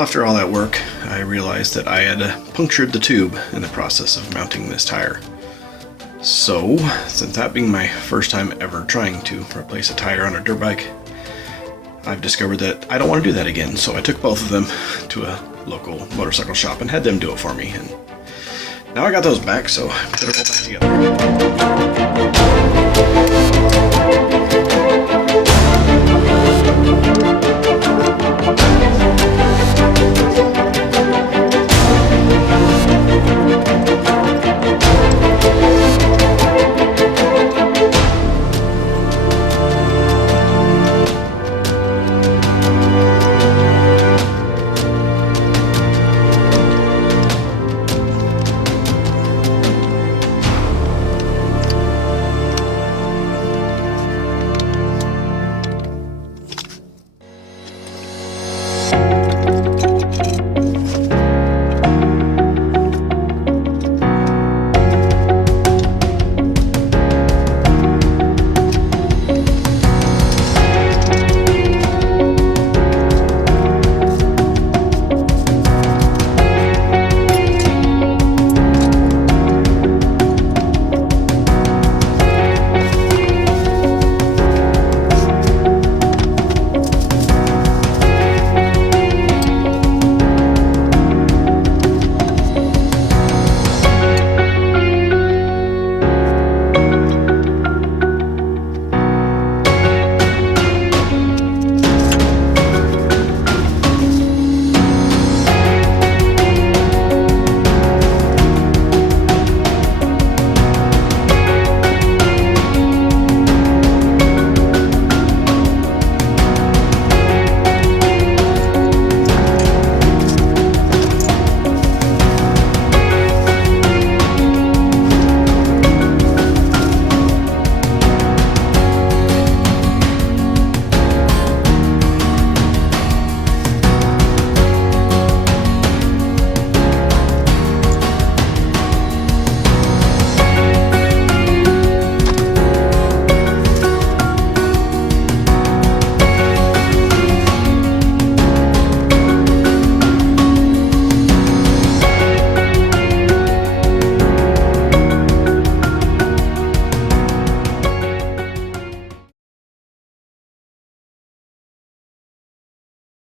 after all that work, I realized that I had punctured the tube in the process of mounting this tire. So, since that being my first time ever trying to replace a tire on a dirt bike, I've discovered that I don't want to do that again. So I took both of them to a local motorcycle shop and had them do it for me. And now I got those back, so I put it all back together.